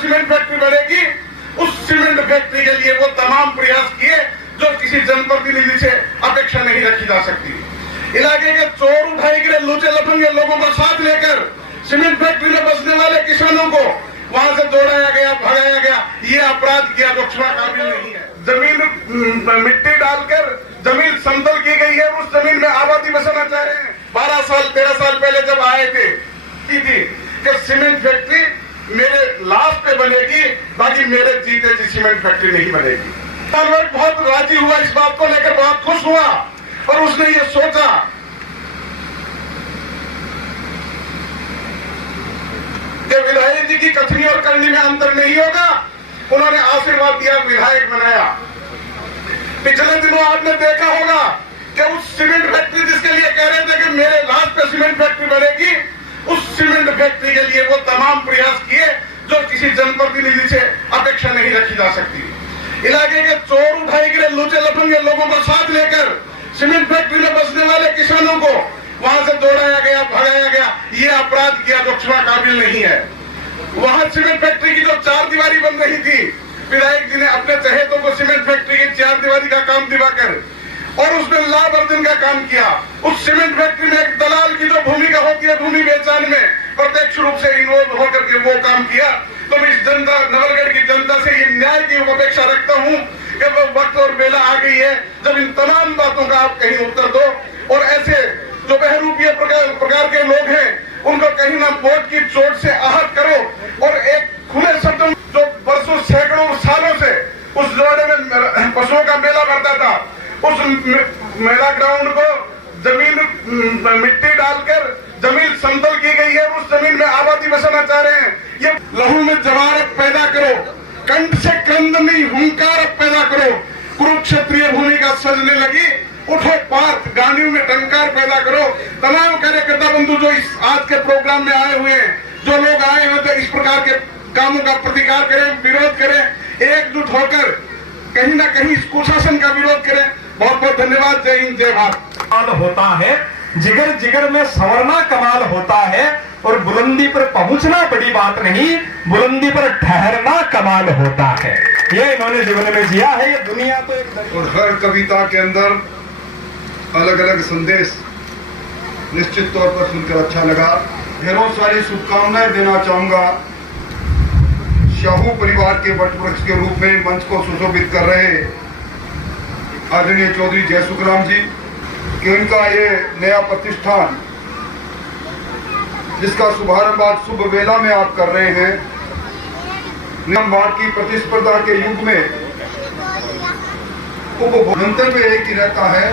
Cement factory बनेगी, उस cement factory के लिए वो तमाम प्रयास किए जो किसी जनप्रतिनिधि से अपेक्षा नहीं रखी जा सकती। इलाके के चोर उठाए गिरे लूचे लफंगे लोगों को साथ लेकर सीमेंट फैक्ट्री में बसने वाले किसानों को वहां से दौड़ाया गया, भगाया गया, ये अपराध किया जो क्षमा काबिल नहीं है। जमीन मिट्टी डालकर जमीन समतल की गई है, उस जमीन में आबादी बसाना चाह रहे हैं। 12 साल 13 साल पहले जब आए थे कि सीमेंट फैक्ट्री मेरे लाश पे बनेगी, बाकी मेरे जीते जी सीमेंट फैक्ट्री नहीं बनेगी। बहुत राजी हुआ, इस बात को लेकर बहुत खुश हुआ और उसने ये सोचा कि विधायक जी की कथनी और करनी में अंतर नहीं होगा। उन्होंने आशीर्वाद दिया, विधायक बनाया। पिछले दिनों आपने देखा होगा कि उस सीमेंट फैक्ट्री जिसके लिए कह रहे थे कि मेरे लाश पे सीमेंट फैक्ट्री बनेगी, उस सीमेंट फैक्ट्री के लिए वो तमाम प्रयास किए जो किसी जनप्रतिनिधि से अपेक्षा नहीं रखी जा सकती। इलाके के चोर उठाए गिरे लूचे लफंगे लोगों को साथ लेकर सीमेंट फैक्ट्री में बसने वाले किसानों को वहां से दौड़ाया गया, भगाया गया, ये अपराध किया जो क्षमा काबिल नहीं है। वहां सीमेंट फैक्ट्री की जो 4 दीवारी बन रही थी, विधायक जी ने अपने चहेतों को सीमेंट फैक्ट्री की 4 दीवारी का काम दिवाकर और उसमें लाभ अर्जन का काम किया। उस सीमेंट फैक्ट्री में एक दलाल की जो भूमिका होती है भूमि बेचान में, प्रत्यक्ष रूप से इन्वॉल्व होकर के वो काम किया। तो मैं इस जनता, नवलगढ़ की जनता से ये न्याय की अपेक्षा रखता हूँ कि वो वक्त और बेला आ गई है जब इन तमाम बातों का आप कहीं उत्तर दो और ऐसे जो बहरूपीय प्रकार के लोग हैं उनको कहीं ना वोट की चोट से आहत करो और एक खुले शब्दों जो वर्षों सैकड़ों सालों से उस जोड़े में पशुओं का मेला भरता था, उस मेला ग्राउंड को जमीन मिट्टी डालकर जमीन समतल की गई है, उस जमीन में आबादी बसाना चाह रहे हैं। ये लहू में जवारत पैदा करो, कंठ से क्रंदनी हुंकार पैदा करो। कुरुक्षेत्रीय भूमिका सजने लगी, उठो पार्थ, गांडियों में टंकार पैदा करो। तमाम कार्यकर्ता बंधु जो इस आज के प्रोग्राम में आए हुए हैं, जो लोग आए हैं तो इस प्रकार के कामों का प्रतिकार करें, विरोध करें, एकजुट होकर कहीं ना कहीं इस कुशासन का विरोध करें। बहुत बहुत धन्यवाद। जय हिंद, जय भारत। कमाल होता है, जिगर जिगर में संवरना कमाल होता है और बुलंदी पर पहुंचना बड़ी बात नहीं, बुलंदी पर ठहरना कमाल होता है। ये इन्होंने जीवन में जिया है। ये दुनिया तो एक और हर कविता के अंदर अलग अलग संदेश निश्चित तौर पर सुनकर अच्छा लगा। ढेरों सारी शुभकामनाएं देना चाहूंगा शाहू परिवार के वटवृक्ष के रूप में मंच को सुशोभित कर रहे आदरणीय चौधरी जयसुखराम जी कि उनका ये नया प्रतिष्ठान जिसका शुभारंभ आज शुभ वेला में आप कर रहे हैं, नियमवाद की प्रतिस्पर्धा के युग में मंतव्य एक ही रहता है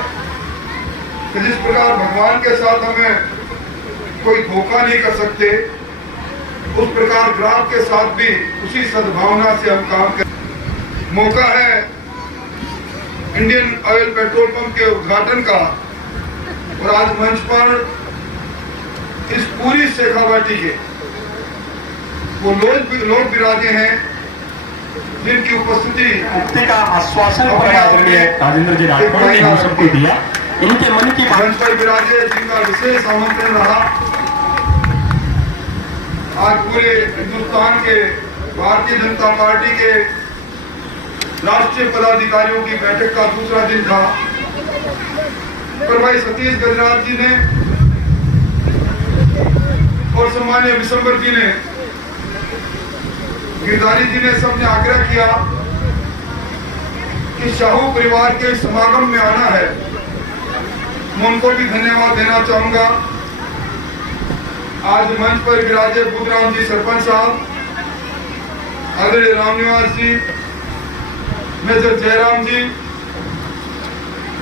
कि जिस प्रकार भगवान के साथ हमें कोई धोखा नहीं कर सकते, उस प्रकार ग्राहक के साथ भी उसी सद्भावना से हम काम कर। मौका है इंडियन ऑयल पेट्रोल पंप के उद्घाटन का और आज मंच पर इस पूरी शेखावाटी के वो लोग विराजे हैं जिनकी उपस्थिति का आश्वासन आदरणीय राजेंद्र जी राठौड़ ने हम सबको दिया। इनके मन की मंच पर विराजे जिनका विशेष आमंत्रण रहा। आज पूरे हिंदुस्तान के भारतीय जनता पार्टी के राष्ट्रीय पदाधिकारियों की बैठक का दूसरा दिन था, पर भाई सतीश गजराज जी ने और सम्मान्य विशंबर जी ने, गिरधारी जी ने, सबने आग्रह किया कि शाहू परिवार के समागम में आना है। मैं उनको भी धन्यवाद देना चाहूंगा। आज मंच पर विराजे बुद्धराम जी सरपंच साहब, आदरणीय रामनिवास जी, मेजर जयराम जी,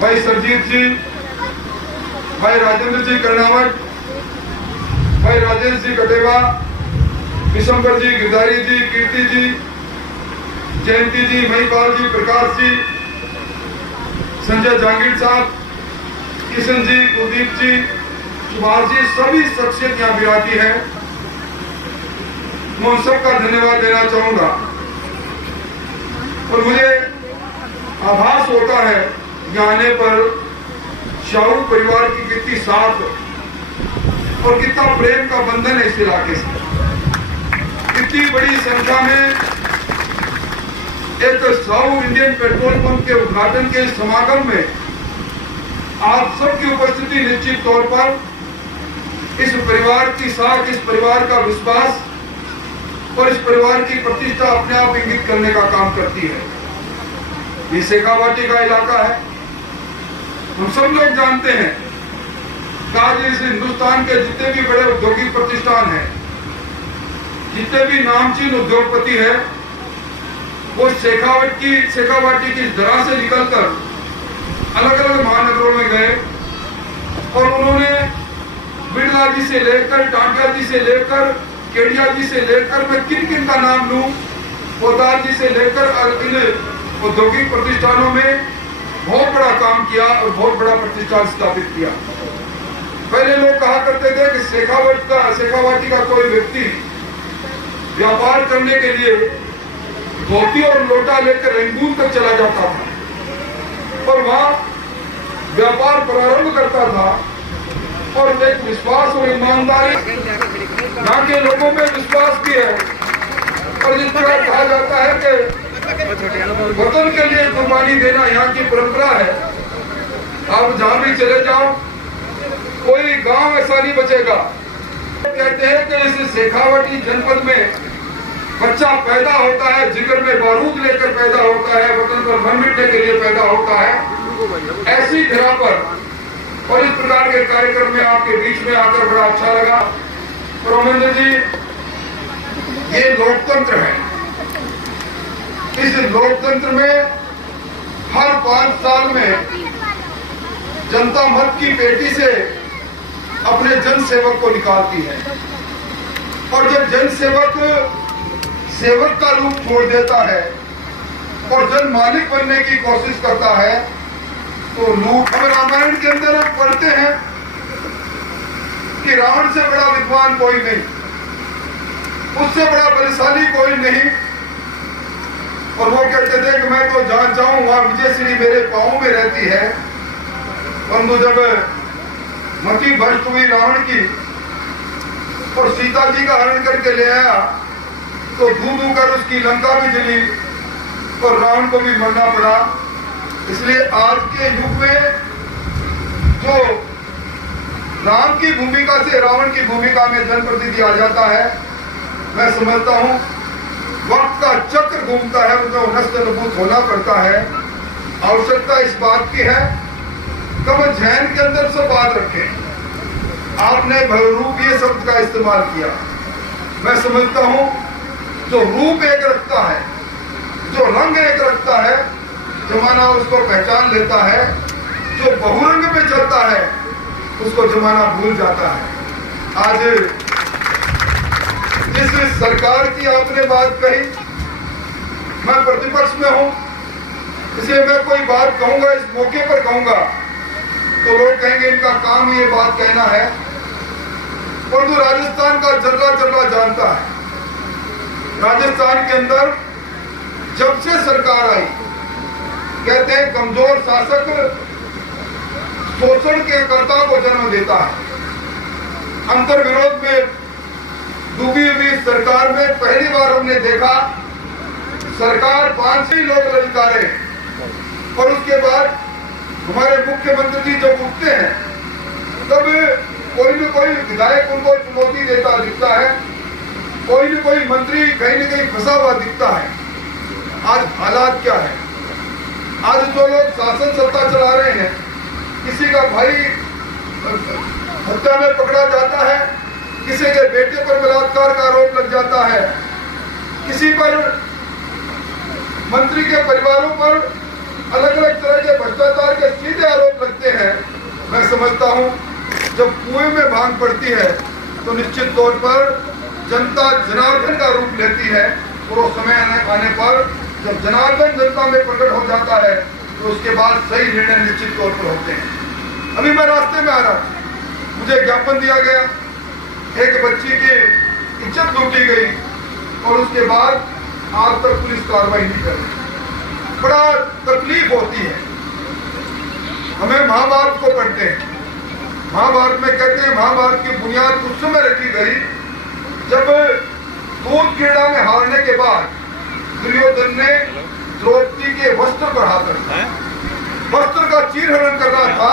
भाई सरजीत जी, भाई राजेंद्र जी कर्नावट, भाई राजेश जी कटेवा, विशंबर जी, गिरधारी जी, कीर्ति जी, जयंती जी, महिपाल जी, प्रकाश जी, संजय जहांगीर साहब, किशन जी, कुलदीप जी, सुभाष जी, सभी शख्सियत यहाँ विराजी है। मैं उन सबका धन्यवाद देना चाहूंगा और मुझे आभास होता है यहाँ आने पर शाहू परिवार की कितनी साथ और कितना प्रेम का बंधन है इस इलाके से, कितनी इतनी बड़ी संख्या में एक साउथ इंडियन पेट्रोल पंप के उद्घाटन के समागम में आप सबकी उपस्थिति निश्चित तौर पर इस परिवार की साख, इस परिवार का विश्वास और इस परिवार की प्रतिष्ठा अपने आप इंगित करने का काम करती है। ये शेखावाटी का इलाका है। हम सब लोग जानते हैं कि आज इस हिंदुस्तान के जितने भी बड़े औद्योगिक प्रतिष्ठान हैं, जितने भी नामचीन उद्योगपति हैं, वो शेखावाटी की दरा से निकलकर अलग अलग महानगरों में गए और उन्होंने बिरला जी से लेकर, टांटिया जी से लेकर, केडिया जी से लेकर, मैं किन किन का नाम लूं, पोदार जी से लेकर इन औद्योगिक प्रतिष्ठानों में बहुत बड़ा काम किया और बहुत बड़ा प्रतिष्ठान स्थापित किया। पहले लोग कहा करते थे कि शेखावाटी का कोई व्यक्ति व्यापार करने के लिए धोती और लोटा लेकर रंगून तक चला जाता था और वहां व्यापार प्रारंभ करता था और एक विश्वास और ईमानदारी यहाँ के लोगों में विश्वास भी है। और जिस तरह कहा जाता है कि वतन के लिए कुर्बानी देना यहाँ की परंपरा है। आप जहां भी चले जाओ, कोई गांव ऐसा नहीं बचेगा। कहते हैं कि इस शेखावाटी जनपद में बच्चा पैदा होता है, जिगर में बारूद लेकर पैदा होता है, वतन पर मर मिटने के लिए पैदा होता है। ऐसी धरा पर और इस प्रकार के कार्यक्रम में आपके बीच में आकर बड़ा अच्छा लगा। प्रोमेंद्र जी, ये लोकतंत्र है। इस लोकतंत्र में हर 5 साल में जनता मत की पेटी से अपने जन सेवक को निकालती है और जब जन सेवक सेवक का रूप छोड़ देता है और जन मालिक बनने की कोशिश करता है तो लूट। हम रामायण के अंदर हम पढ़ते हैं कि रावण से बड़ा विद्वान कोई नहीं, उससे बड़ा बलशाली कोई नहीं, और वो कहते थे कि मैं तो जहां जाऊं वहां विजयश्री मेरे पांव में रहती है। परंतु जब मति भ्रष्ट हुई रावण की और सीता जी का हरण करके ले आया तो धू कर उसकी लंका भी जली और रावण को भी मरना पड़ा। इसलिए आज के युग में जो राम की भूमिका से रावण की भूमिका में जनप्रतिनिधि आ जाता है, मैं समझता हूं वक्त का चक्र घूमता है, उसमें नष्ट नबूत होना पड़ता है। आवश्यकता इस बात की है कि हम जैन के अंदर से बात रखें। आपने भवरूप ये शब्द का इस्तेमाल किया। मैं समझता हूं जो रूप एक रखता है, जो रंग एक रखता है, जमाना उसको पहचान लेता है। जो बहुरंग पे चलता है उसको जमाना भूल जाता है। आज जिस सरकार की आपने बात कही, मैं प्रतिपक्ष में हूं, इसलिए मैं कोई बात कहूंगा, इस मौके पर कहूंगा तो लोग कहेंगे इनका काम ये बात कहना है। और जो राजस्थान का जर्रा जर्रा जानता है, राजस्थान के अंदर जब से सरकार आई, कहते हैं कमजोर शासक शोषण के कर्ता को जन्म देता है। अंतर विरोध में डूबी हुई सरकार में पहली बार हमने देखा सरकार 5 ही लोग ललकारे और उसके बाद हमारे मुख्यमंत्री जी जब उठते हैं तब कोई न कोई विधायक उनको चुनौती देता दिखता है, कोई न कोई मंत्री कहीं न कहीं फंसा हुआ दिखता है। आज हालात क्या है? आज जो लोग शासन सत्ता चला रहे हैं, किसी का भाई हत्या में पकड़ा जाता है, किसी के बेटे पर बलात्कार का आरोप लग जाता है, किसी पर मंत्री के परिवारों पर अलग अलग तरह के भ्रष्टाचार के सीधे आरोप लगते हैं। मैं समझता हूं जब कुएं में भांग पड़ती है तो निश्चित तौर पर जनता जनार्दन का रूप लेती है और वो समय आने पर जब जनार्दन जनता में प्रकट हो जाता है तो उसके बाद सही निर्णय निश्चित तौर पर होते हैं। अभी मैं रास्ते में आ रहा था, मुझे ज्ञापन दिया गया, एक बच्ची की इज्जत लूटी गई और उसके बाद आज तक पुलिस कार्रवाई नहीं कर रही। बड़ा तकलीफ होती है। हमें महाभारत को पढ़ते हैं, महाभारत में कहते हैं महाभारत की बुनियाद उस समय रखी गई जब दूध क्रीड़ा में हारने के बाद दुर्योधन ने द्रौपदी के वस्त्र पर हाथ रखा, वस्त्र का चीरहरण कर रहा था।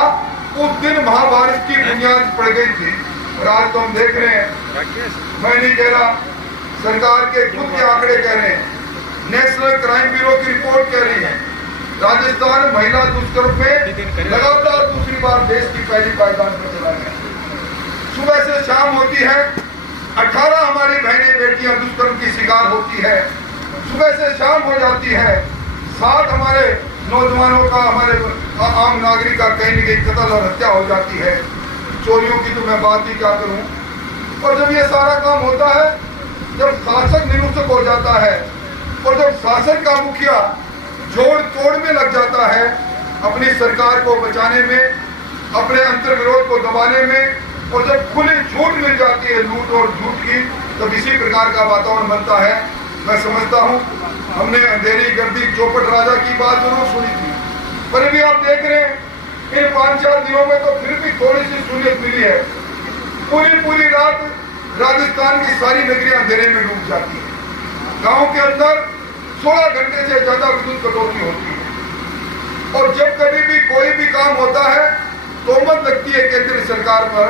उस दिन महाभारत की बुनियाद पड़ गई थी। और आज तो हम देख रहे हैं, मैं नहीं कह रहा, सरकार के खुद के आंकड़े कह रहे हैं, नेशनल क्राइम ब्यूरो की रिपोर्ट कह रही है, राजस्थान महिला दुष्कर्म में लगातार दूसरी बार देश की पहली पायदान पर चला गया। सुबह से शाम होती है, 18 हमारी बहनें बेटियां दुष्कर्म की शिकार होती है। सुबह से शाम हो जाती है, 7 हमारे नौजवानों का, हमारे आम नागरिक का कहीं न कहीं कत्ल और हत्या हो जाती है। चोरियों की तो मैं बात ही क्या करूं। और जब ये सारा काम होता है, जब शासक निरुस्तक हो जाता है और जब शासन का मुखिया जोड़ तोड़ में लग जाता है अपनी सरकार को बचाने में, अपने अंतर्विरोध को दबाने में, और जब खुली झूठ मिल जाती है लूट और झूठ की, तब इसी प्रकार का वातावरण बनता है। मैं समझता हूं हमने अंधेरी गर्दी चौपट राजा की बात जरूर सुनी थी, पर अभी आप देख रहे हैं इन 5-4 दिनों में तो फिर भी थोड़ी सी सूरत मिली है। पूरी रात राजस्थान की सारी नगरियां अंधेरे में डूब जाती है। गांव के अंदर 16 घंटे से ज्यादा विद्युत कटौती होती है। और जब कभी भी कोई भी काम होता है तोहमत लगती है केंद्र सरकार पर।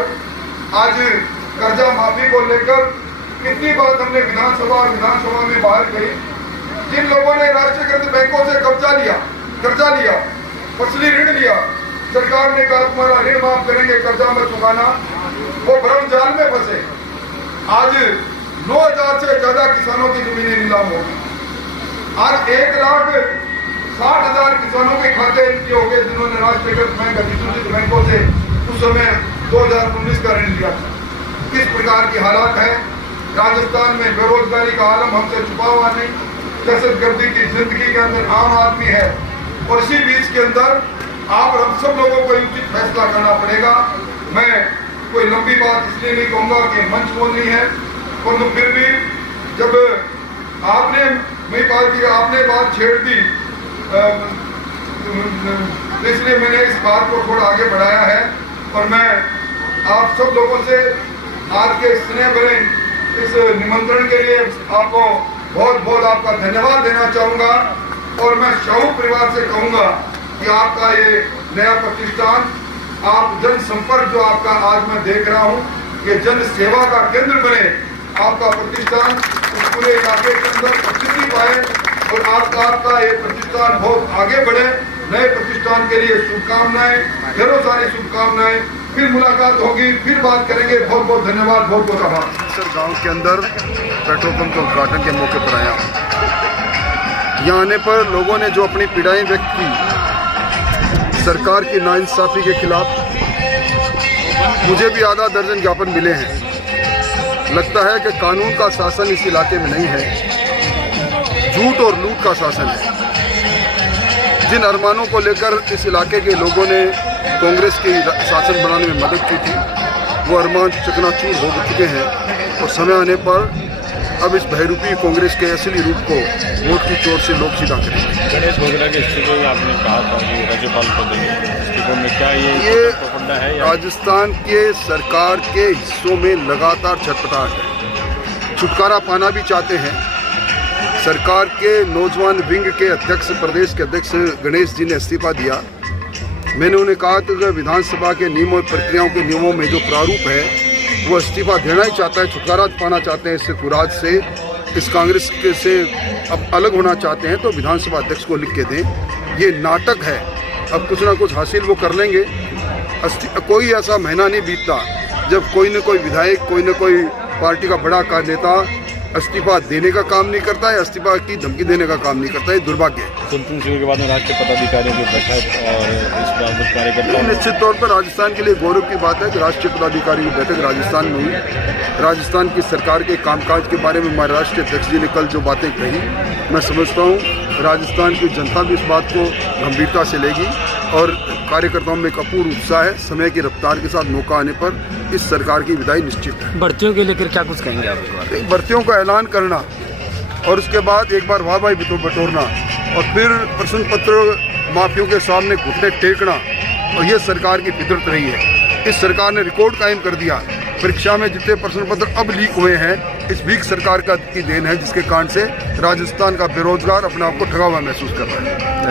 आज कर्जा माफी को लेकर कितनी बात हमने विधानसभा में बाहर कही। जिन लोगों ने राष्ट्रीयकृत बैंकों से कर्जा लिया, फसली ऋण लिया, सरकार ने कहा तुम्हारा ऋण माफ करेंगे, कर्जा मत चुकाना, वो भ्रम जाल में फंसे। आज 9,000 से ज्यादा किसानों की जमीनें नीलाम होगी। आज 1,60,000 किसानों के खाते इनके हो गए जिन्होंने राष्ट्रीयकृत बैंक, अधिसूचित बैंकों से उस समय 2019 का ऋण लिया था। किस प्रकार की हालात है राजस्थान में। बेरोजगारी का आलम हमसे छुपा हुआ नहीं, दहशतगर्दी की जिंदगी के अंदर आम आदमी है। और इसी बीच के अंदर आप हम सब लोगों को उचित फैसला करना पड़ेगा। मैं कोई लंबी बात इसलिए नहीं कहूंगा कि मंच को नहीं है, परंतु फिर भी जब आपने बात छेड़ दी, इसलिए मैंने इस बात को थोड़ा आगे बढ़ाया है। और मैं आप सब लोगों से आज के स्नेह भरे इस निमंत्रण के लिए आपको बहुत बहुत आपका धन्यवाद देना चाहूंगा। और मैं शाहू परिवार से कहूंगा कि आपका ये नया प्रतिष्ठान, आप जन संपर्क जो आपका आज मैं देख रहा हूं, ये जन सेवा का केंद्र बने। आपका प्रतिष्ठान इस पूरे इलाके के अंदर प्रसिद्धि पाए और आपका ये प्रतिष्ठान बहुत आगे बढ़े। नए प्रतिष्ठान के लिए शुभकामनाएं, ढेरों सारी शुभकामनाएं। फिर मुलाकात होगी, फिर बात करेंगे। बहुत बहुत धन्यवाद, बहुत बहुत आभार। सर, गांव के अंदर पेट्रोल पंप के उद्घाटन के मौके पर आया। यहाँ आने पर लोगों ने जो अपनी पीड़ाएं व्यक्त की, सरकार की नाइंसाफी के खिलाफ, मुझे भी आधा दर्जन ज्ञापन मिले हैं। लगता है कि कानून का शासन इस इलाके में नहीं है, झूठ और लूट का शासन है। जिन अरमानों को लेकर इस इलाके के लोगों ने कांग्रेस की शासन बनाने में मदद की थी, वो अरमान चकनाचूर हो चुके हैं। और समय आने पर अब इस बहरूपी कांग्रेस के असली रूप को वोट की चोट से लोग सीधा करेंगे। गणेश गोगरा के इस्तीफे में आपने कहा था कि राज्यपाल को देंगे, इस्तीफों में क्या ये प्रोपगेंडा है? राजस्थान के सरकार के हिस्सों में लगातार छटपटाहट है। छुटकारा पाना भी चाहते हैं। सरकार के नौजवान विंग के अध्यक्ष, प्रदेश के अध्यक्ष गणेश जी ने इस्तीफा दिया। मैंने उन्हें कहा था कि विधानसभा के नियमों और प्रक्रियाओं के नियमों में जो प्रारूप है वो इस्तीफा देना ही चाहता है, छुटकारा पाना चाहते हैं, इससे कुराज से, इस कांग्रेस के से अब अलग होना चाहते हैं, तो विधानसभा अध्यक्ष को लिख के दें। ये नाटक है। अब कुछ ना कुछ हासिल वो कर लेंगे। कोई ऐसा महीना नहीं बीतता जब कोई न कोई विधायक, कोई न कोई पार्टी का बड़ा कार्यनेता इस्तीफा देने का काम नहीं करता है, इस्तीफा की धमकी देने का काम नहीं करता है। दुर्भाग्य है। संपूर्ण शिविर के बाद में राष्ट्रीय पदाधिकारियों की बैठक और इस बाबत कार्यकर्ताओं, निश्चित तौर पर राजस्थान के लिए गौरव की बात है कि राष्ट्रीय पदाधिकारी की बैठक राजस्थान में हुई। राजस्थान की सरकार के कामकाज के बारे में हमारे राष्ट्रीय अध्यक्ष जी ने कल जो बातें कही, मैं समझता हूँ राजस्थान की जनता भी इस बात को गंभीरता से लेगी और कार्यकर्ताओं में एक अपूर्व उत्साह है। समय की रफ्तार के साथ मौका आने पर इस सरकार की विदाई निश्चित है। भर्तियों के लेकर क्या कुछ कहेंगे आप? भर्तियों का ऐलान करना और उसके बाद एक बार वाहवाही बटोरना और फिर प्रश्न पत्र माफियों के सामने घुटने टेकना, और ये सरकार की फितरत रही है। इस सरकार ने रिकॉर्ड कायम कर दिया परीक्षा में जितने प्रश्न पत्र अब लीक हुए हैं इस वीक सरकार की देन है, जिसके कारण से राजस्थान का बेरोजगार अपने आप को ठगा हुआ महसूस कर रहा है।